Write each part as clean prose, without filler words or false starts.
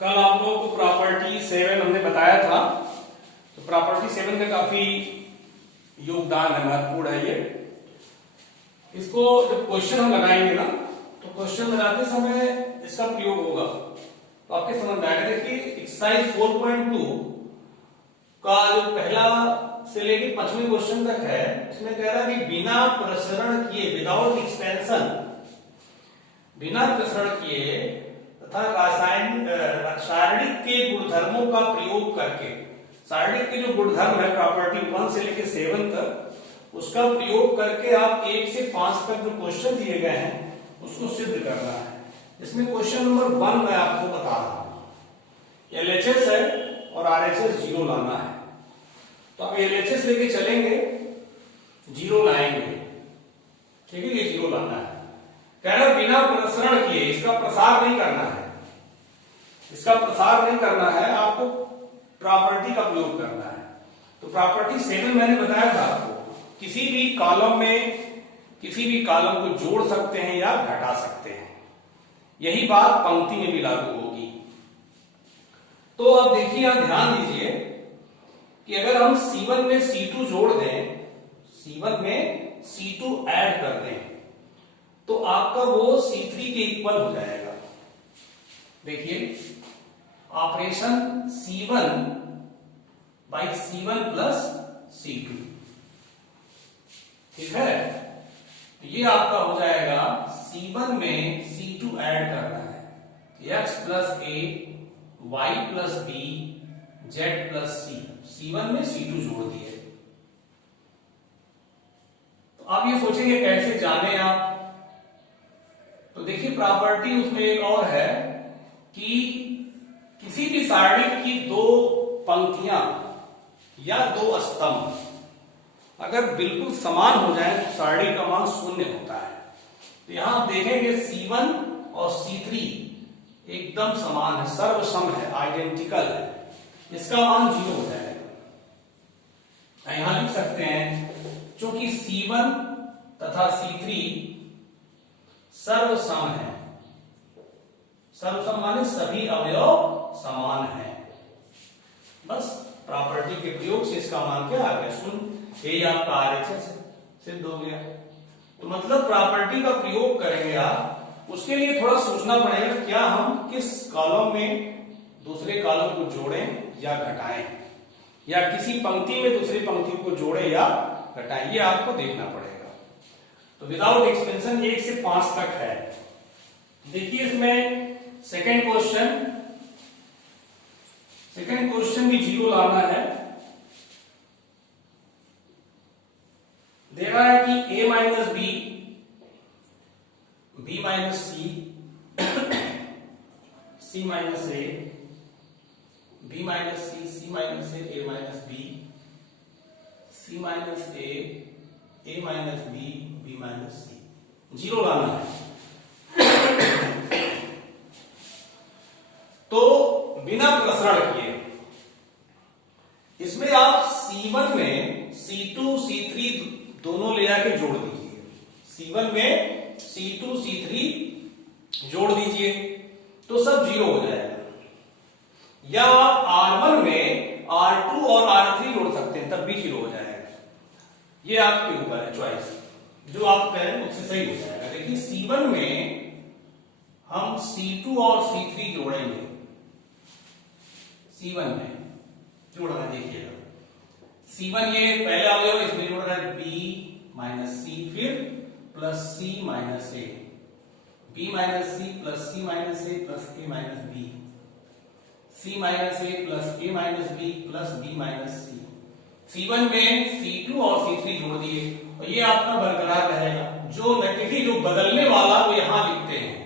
कल आप लोगों को प्रॉपर्टी 7 हमने बताया था, तो प्रॉपर्टी 7 का काफी योगदान है, महत्वपूर्ण है ये। इसको जब क्वेश्चन हम लगाएंगे ना, तो क्वेश्चन लगाते समय इसका प्रयोग होगा तो आपके समझ में आएगा। देखिए एक्सरसाइज 4.2 का जो पहला से लेकर 5वें क्वेश्चन तक है, इसमें कह रहा है कि बिना प्रसरण किए, विदाउट एक्सपेंशन, बिना प्रसरण किए तथा सारणिक के गुणधर्मों का प्रयोग करके, सारणिक के जो गुणधर्म है प्रॉपर्टी 1 से लेकर 7 तक, उसका प्रयोग करके आप 1 से 5 तक जो क्वेश्चन दिए गए हैं उसको सिद्ध करना है। इसमें क्वेश्चन नंबर 1 मैं आपको बता रहा हूं, एलएचएस है और आरएचएस 0 लाना है। तो आप एलएचएस लेके चलेंगे, 0 लाएंगे, ठीक है, ये 0 लाना है। कह रहा बिना प्रसरण किए, इसका प्रसार नहीं करना है, इसका प्रसार नहीं करना है, आपको प्रॉपर्टी का प्रयोग करना है। तो प्रॉपर्टी 7 मैंने बताया था आपको, किसी भी कॉलम में किसी भी कॉलम को जोड़ सकते हैं या घटा सकते हैं। यही बात पंक्ति में भी लागू होगी। तो अब देखिए, आप ध्यान दीजिए कि अगर हम C1 में C2 जोड़ दें, C1 में C2 ऐड कर दें, तो आपका वो C3 के इक्वल हो जाएगा। देखिए operation C1 by C1 plus C2, ठीक है। तो ये आपका हो जाएगा C1 में C2 ऐड करना है, x plus a, y plus b, z plus c. C1 में C2 जोड़ दिए। तो आप ये सोचेंगे कैसे जाने आप, तो देखिए प्रॉपर्टी उसमें एक और है कि किसी भी सारणी की 2 पंक्तियां या 2 स्तंभ अगर बिल्कुल समान हो जाए तो सारणी का मान 0 होता है। तो यहां आप देखेंगे C1 और C3 एकदम समान है, सर्वसम है, आइडेंटिकल है, इसका मान 0 हो जाएगा। यहां लिख सकते हैं क्योंकि C1 तथा C3 सर्वसम है, सर्वसम माने सभी अवयव समान है। बस प्रॉपर्टी के प्रयोग से इसका मान क्या आ गया, 0। यही आपका आरएचएस सिद्ध हो गया। तो मतलब प्रॉपर्टी का प्रयोग करेंगे आप, उसके लिए थोड़ा सोचना पड़ेगा क्या हम किस कॉलम में दूसरे कॉलम को जोड़ें या घटाएं, या किसी पंक्ति में दूसरी पंक्ति को जोड़ें या घटाएं, ये आपको देखना पड़ेगा। तो विदाउट एक्सपेंशन 1 से 5 तक है। देखिए इसमें सेकेंड क्वेश्चन भी 0 लाना है। दे रहा है कि a minus b, b minus c, c minus A, b minus c, c minus a, a minus b, c minus a minus b, b minus c, 0 लाना है। तो बिना प्रसरण किए इसमें आप C1 में C2 C3 दोनों ले जाके जोड़ दीजिए। C1 में C2 C3 जोड़ दीजिए तो सब 0 हो जाएगा। या आप R1 में R2 और R3 जोड़ सकते हैं, तब भी 0 हो जाएगा। ये आपके ऊपर है चॉइस, जो आप कहें उससे सही हो जाएगा। देखिए C1 में हम C2 और C3 जोड़ेंगे, C1 में जोड़ना देखिएगा। C1 ये पहले अवयव, इसमें जोड़ रहा है B माइनस सी, फिर plus C minus A, B minus C plus C minus A plus A minus B, C minus A plus A minus B plus B minus C। C1 में C2 और C3 जोड़ दिए और ये आपका बरकरार रहेगा। जो नतीजे, जो बदलने वाला वो यहां लिखते हैं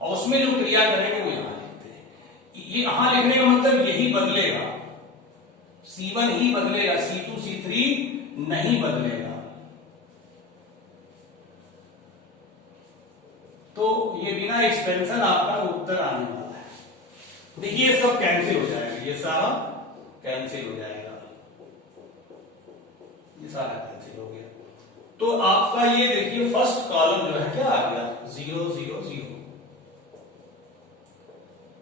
और उसमें जो क्रिया करेंगे वो यहां लिखते हैं। ये यहां लिखने का मतलब यही बदलेगा, C1 ही बदलेगा, C2 C3 नहीं बदलेगा। तो ये बिना एक्सपेंशन आपका उत्तर आने वाला है। देखिए सब कैंसिल हो जाएगा, ये सारा कैंसिल हो जाएगा, ये सारा कैंसिल हो गया। तो आपका ये देखिए फर्स्ट कॉलम जो है क्या आ गया, 0 0 0।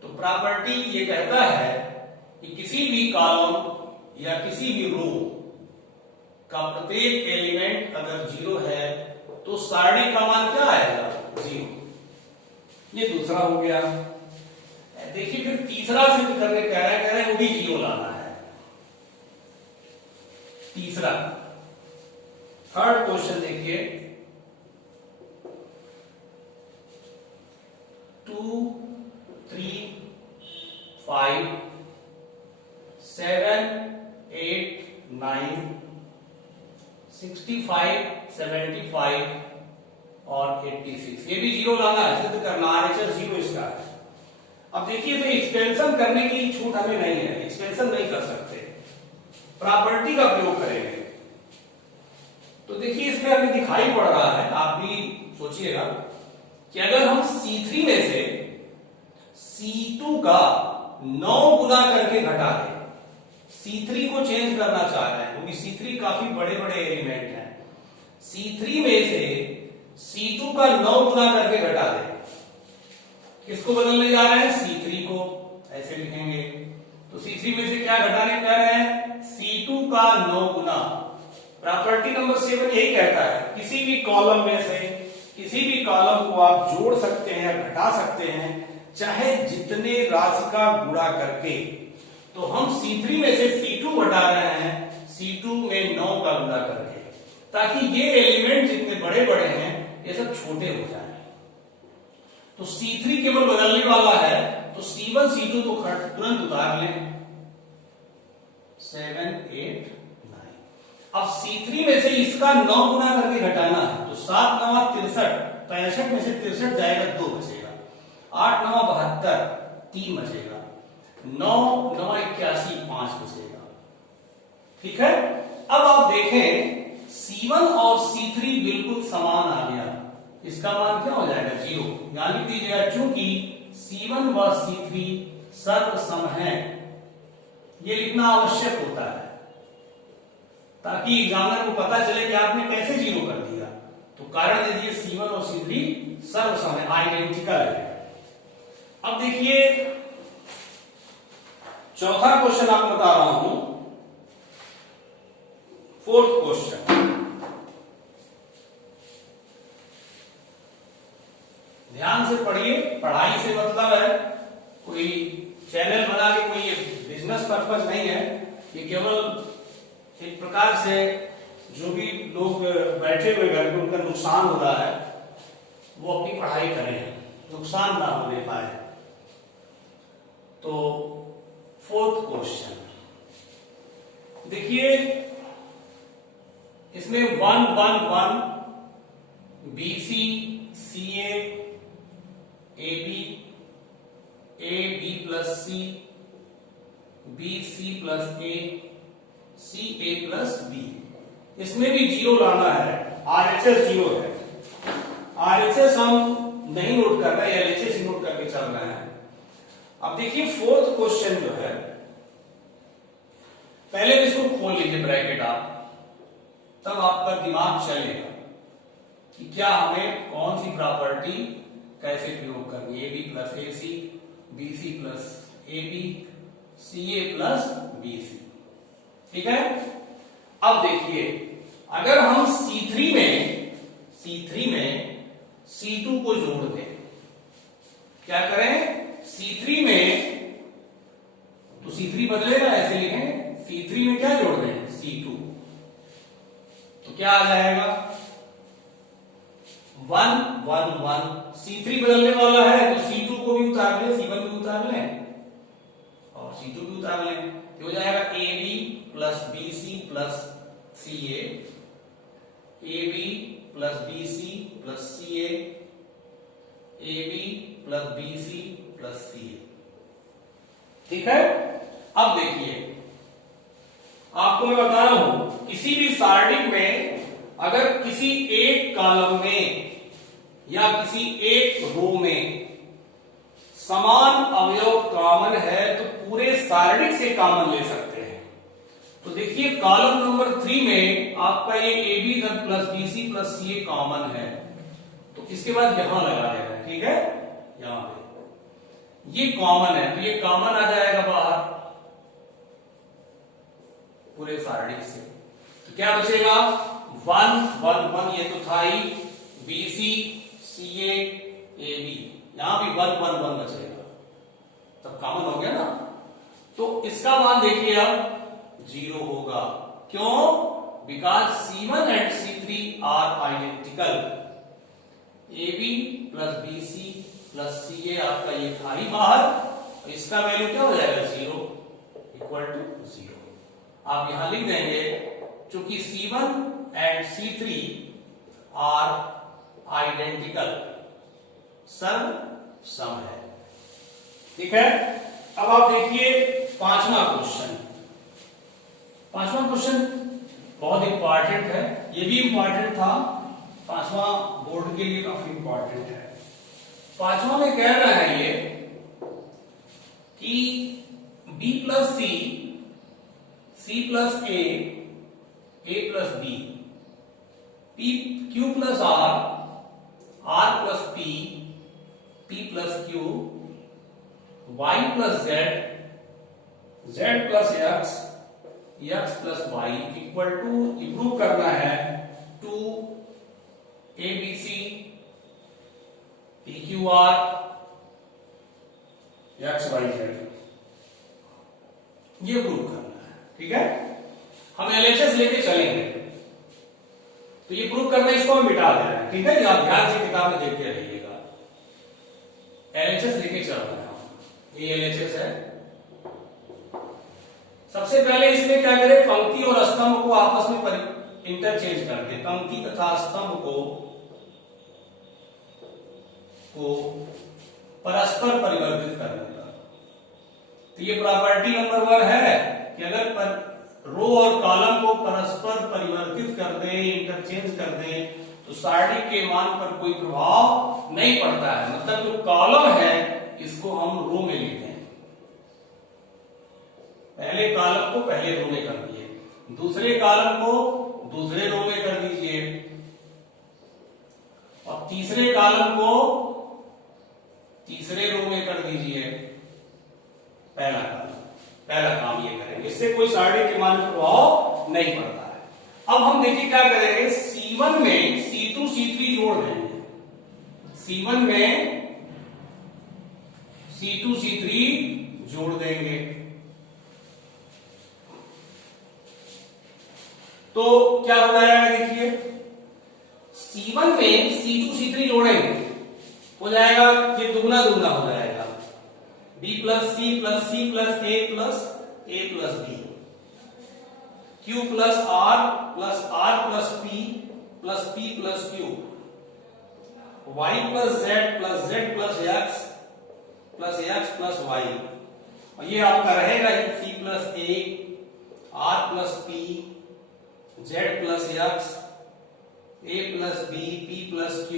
तो प्रॉपर्टी ये कहता है कि किसी भी कॉलम या किसी भी रो का प्रत्येक एलिमेंट अगर 0 है तो सारणी का मान क्या आएगा? 0। ये दूसरा हो गया। देखिए फिर तीसरा सिद्ध करने कह रहे हैं वो भी 0 लाना है। तीसरा थर्ड क्वेश्चन देखिए, 2 3 5 7 8 9 65 75 और 86, ये भी 0 लाना है, सिद्ध करना। RHS 0 इसका है। अब देखिए तो एक्सपेंशन करने की छूट हमें नहीं है, एक्सपेंशन नहीं कर सकते, प्रॉपर्टी का प्रयोग करेंगे। तो देखिए इसमें अभी दिखाई पड़ रहा है, आप भी सोचिएगा कि अगर हम C3 में से C2 का 9 गुना करके घटा दें, C3 को चेंज करना चाह रहे हैं क्योंकि C3 काफी बड़े बड़े एलिमेंट हैं। C3 में से C2 का 9 गुना करके घटा दें, किसको बदलने जा रहे हैं? C3 को। ऐसे लिखेंगे तो C3 में से क्या घटाने कह रहे हैं? C2 का 9 गुना। प्रॉपर्टी नंबर 7 यही कहता है किसी भी कॉलम में से किसी भी कॉलम को आप जोड़ सकते हैं या घटा सकते हैं, चाहे जितने राशि का गुणा करके। तो हम C3 में से C2 घटा रहे हैं C2 में 9 का गुणा करके, ताकि ये एलिमेंट जितने बड़े बड़े हैं ये सब छोटे हो जाएं। तो C3 केवल बदलने वाला है, तो C1 C2 तो तुरंत उतार लें, 7 8 9। अब C3 में से इसका 9 गुना करके घटाना है, तो 7 9 63, 65 में से 63 जाएगा, 2 बचेगा, 8 9 72, 3 बचेगा, 9 9 81, 5 बचेगा। ठीक है। अब आप देखें C1 और C3 बिल्कुल समान आ गया, इसका मान क्या हो जाएगा? 0। यानी लिख दीजिएगा चूंकि C1 व C3 सर्वसम है, ये लिखना आवश्यक होता है ताकि एग्जामिनर को पता चले कि आपने कैसे 0 कर दिया। तो कारण दे दिए C1 और C3 सर्वसम है, आइडेंटिकल है। अब देखिए चौथा क्वेश्चन आपको बता रहा हूं, फोर्थ क्वेश्चन। ध्यान से पढ़िए, पढ़ाई से मतलब है कोई चैनल बना के कोई बिजनेस पर्पस नहीं है, ये केवल एक प्रकार से जो भी लोग बैठे हुए घर पे उनका नुकसान हो रहा है वो अपनी पढ़ाई करें, नुकसान ना होने पाए। तो फोर्थ क्वेश्चन देखिए, इसमें 1 1 1 BC CA AB AB plus C BC plus A CA plus B, इसमें भी 0 लाना है। RHS 0 है, RHS हम नहीं नोट कर रहे हैं, LHS नोट करके चल रहे हैं। अब देखिए फोर्थ क्वेश्चन जो है, पहले इसको खोल लीजिए ब्रैकेट आप, तब आपका दिमाग चलेगा कि क्या हमें कौन सी प्रॉपर्टी कैसे प्रयोग करनी है। AB plus AC BC plus AB CA plus BC। ठीक है। अब देखिए अगर हम C3 में C2 को जोड़ दें, क्या करें? C3 में तो C3 बदलेगा, ऐसे लिखें C3 में क्या जोड़ दें? C2, तो क्या आ जाएगा? 1 1 1। C3 बदलने वाला है तो C2 को भी उतार लें, C1 भी उतार लें और C2 भी उतार लें, तो हो जाएगा AB plus BC plus CA, AB plus BC plus CA, AB plus BC plus CA। ठीक है। अब देखिए आपको मैं बता रहा हूं, किसी भी सारणी में अगर किसी एक कॉलम में या किसी एक रो में समान अवयव कॉमन है तो पूरे सारणी से कॉमन ले सकते हैं। तो देखिए कॉलम नंबर 3 में आपका ये AB plus BC plus CA common है, तो इसके बाद यहां लगा देना है। ठीक है, यहां पे ये कॉमन है तो ये कॉमन आ जाएगा बाहर पूरे सारणी से। तो क्या बचेगा 1 1 1, ये तो था ही, BC CA AB, यहां भी 1 1 1 बचेगा, तब कॉमन हो गया ना। तो इसका मान देखिए अब 0 होगा, क्यों? Because C1 and C3 are identical. AB plus BC plus CA आपका ये था ही बाहर, तो इसका वैल्यू क्या हो जाएगा 0 इक्वल टू 0। आप यहां लिख देंगे चूंकि C1 and C3 are identical, सर्व सम है। ठीक है, अब आप देखिए पांचवा क्वेश्चन। पांचवा क्वेश्चन बहुत इंपॉर्टेंट है, ये भी इंपॉर्टेंट था, पांचवा बोर्ड के लिए काफी इंपॉर्टेंट है। पांचवा में कह रहा है ये कि B plus C, C plus A plus B, Q plus R plus P plus Q, Y plus Z plus X plus Y equal to, improve करना है, 2 ABC PQR XYZ, ये प्रूव करना है। ठीक है, हम LHS लेके चलेंगे, तो ये प्रूव करना, इसको हम मिटा दे रहे हैं। ठीक है, ये आप ध्यान से किताब में देखते रहिएगा। LHS लेके चल रहे हैं हम, ये LHS है। सबसे पहले इसमें क्या करें, पंक्ति और स्तंभ को आपस में इंटरचेंज कर दे, पंक्ति तथा स्तंभ को परस्पर परिवर्तित करने का। तो ये प्रॉपर्टी नंबर 1 है कि अगर रो और कॉलम को परस्पर परिवर्तित कर दें, इंटरचेंज कर दें, तो सारणी के मान पर कोई प्रभाव नहीं पड़ता है। मतलब जो कॉलम है इसको हम रो में लिखते हैं, पहले कॉलम को पहले रो में कर दिए, दूसरे कॉलम को दूसरे रो में कर दीजिए, और तीसरे कॉलम को तीसरे रो में कर दीजिए। पहला काम ये करेंगे, इससे कोई सारणी के मान पर प्रभाव नहीं पड़ता है। अब हम देखिए क्या करेंगे, C1 में C2 C3 जोड़ देंगे, C1 में C2 C3 जोड़ देंगे, तो क्या हो जाएगा, देखिए C1 में C2 C3 जोड़ेंगे, हो जाएगा ये दुगना दुगना हो जाएगा, B plus C plus C plus A plus B, Q plus R plus P plus Q, Y plus Z plus X plus Y, और ये आपका रहेगा C plus A, R plus P, Z plus X, A plus B, P plus Q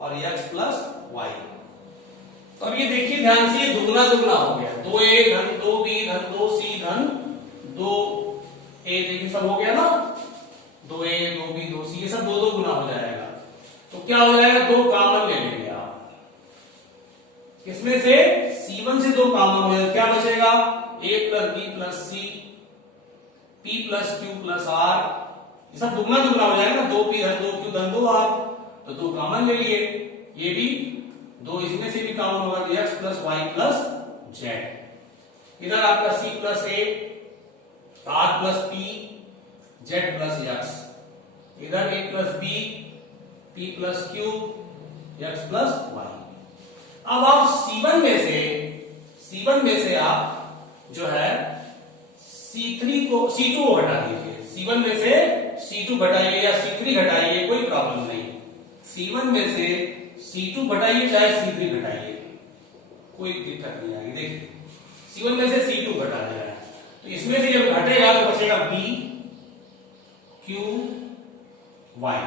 और X plus Y। तो अब ये देखिए ध्यान से, ये दुगना दुगना हो गया, 2A धन 2B धन 2C धन 2A, देखिए सब हो गया ना, 2A 2B 2C, ये सब 2 गुना हो जाएगा। तो क्या हो जाएगा, 2 कॉमन ले लेंगे आप, किसमें से, C1 से 2 कॉमन हो जाएगा, क्या बचेगा, A plus B plus C, P plus Q plus R, ये सब दुगना दुगना हो जाएगा ना, 2P धन 2Q धन 2R, तो 2 कॉमन ले लिए, ये भी 2 इसमें से भी कॉमन होगा, तो X plus Y plus Z, इधर आपका C plus A, R plus P, Z plus X, इधर A plus B, P plus Q, X plus Y। अब आप C1 में से आप जो है C2 को हटा दीजिए, C1 में से C2 घटाइए या C3 घटाइए, कोई प्रॉब्लम नहीं, C1 में से C2 घटाइए चाहे C3 घटाइए, कोई दिक्कत नहीं आएगी। देखिए C1 में से C2 घटा दे रहा है, तो इसमें से जब घटेगा तो बचेगा B Q Y,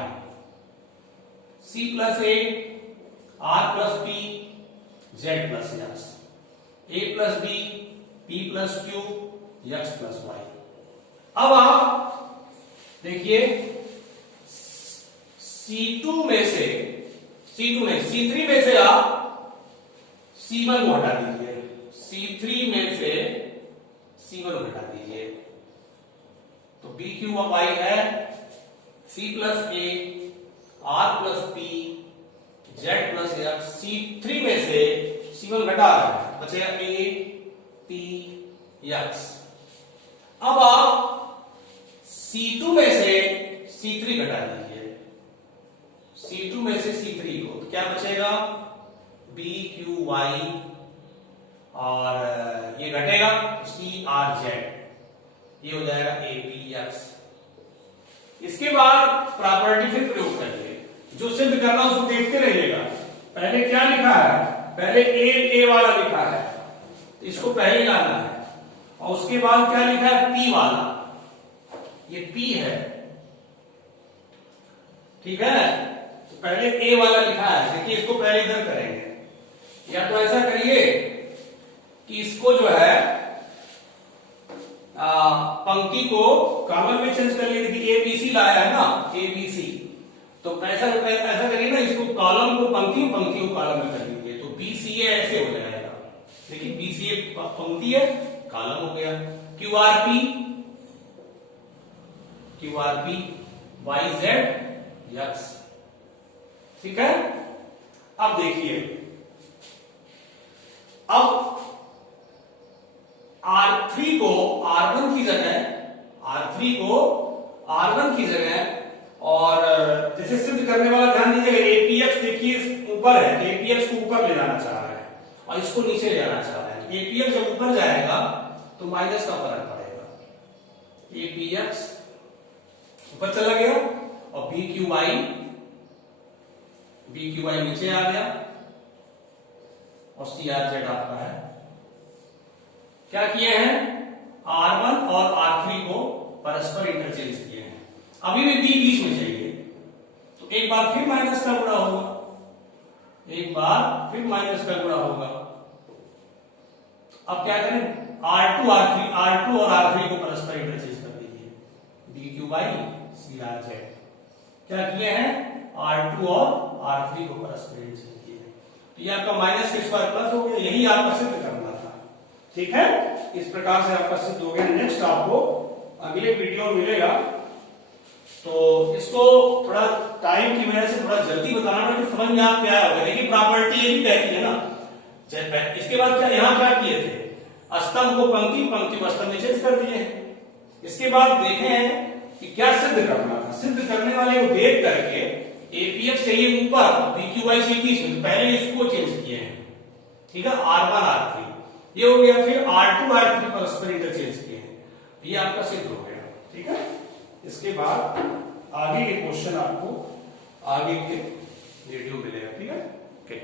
C plus A, R plus P, Z plus X, A plus B, P plus Q, X plus Y। अब आप देखिए C3 में से आप C1 को हटा दीजिए, C3 में से C1 को हटा दीजिए, तो BQY है C plus A R plus P Z plus X। C3 में से C1 घटा रहा है, बचेगा A P X। अब आप C2 में से C3 घटा दीजिए, C2 में से C3 को, तो क्या बचेगा BQY और ये घटेगा CRZ, ये हो जाएगा APX। इसके बाद प्रॉपर्टी फिर प्रयोग करिए, जो सिद्ध करना उसको देखते रहिएगा। पहले क्या लिखा है, पहले ए वाला लिखा है तो इसको पहले लाना है, और उसके बाद क्या लिखा है P वाला, ये P है, ठीक है। तो पहले ए वाला लिखा है, देखिए इसको पहले इधर करेंगे, या तो ऐसा करिए कि इसको जो है पंक्ति को कॉलम में चेंज कर लिए, देखिए एबीसी लाया है ना, एबीसी, तो ऐसा करिए ना, इसको कॉलम को पंक्ति को कॉलम में कर लीजिए, तो बीसीए ऐसे हो जाएगा। देखिए बीसीए पंक्ति है, कॉलम हो गया। क्यूआरपी वाईजेड एक्स, ठीक है। अब देखिए, अब R3 को R1 की जगह, और जैसे सिद्ध करने वाला ध्यान दीजिएगा, एपीएक्स देखिए ऊपर है, एपीएक्स को ऊपर ले जाना चाह रहा है और इसको नीचे ले जाना चाह रहा है। एपीएक्स जब ऊपर जाएगा तो माइनस का फर्क पड़ेगा, एपीएक्स ऊपर चला गया और बीक्यूवाई नीचे आ गया, और सीआरजेड आपका है। क्या किए हैं, R1 और R3 को परस्पर इंटरचेंज किए हैं। अभी भी B बीच में चाहिए, तो एक बार फिर माइनस का गुणा होगा, अब क्या करें, R2 और R3 को परस्पर इंटरचेंज कर दीजिए, BQY CRZ। क्या किए हैं, R2 और R3 को परस्पर इंटरचेंज किए, तो ये आपका माइनस के स्क्वायर प्लस हो गया। यही आपका सिद्ध करना था, ठीक है। इस प्रकार से आपका सिद्ध हो गया। नेक्स्ट आपको अगले वीडियो में मिलेगा, तो इसको थोड़ा टाइम की वजह से थोड़ा जल्दी बताना पड़ेगा, समझ में आप क्या होगा। देखिए प्रॉपर्टी ये भी कहती है ना, इसके बाद क्या यहाँ क्या किए थे, स्तंभ को पंक्ति को स्तंभ में चेंज कर दिए। इसके बाद देखें कि क्या सिद्ध करना था। सिद्ध करने वाले को देख करके एपीएक्स चाहिए ऊपर, बीक्यूवाई सीधी, पहले इसको चेंज किए हैं, ठीक है, R1 R3 ये हो गया, फिर R2 R3 परस्पर इंटरचेंज किए हैं, ये आपका सिद्ध हो गया, ठीक है। इसके बाद आगे के क्वेश्चन आपको आगे के वीडियो मिलेगा, ठीक है, ओके।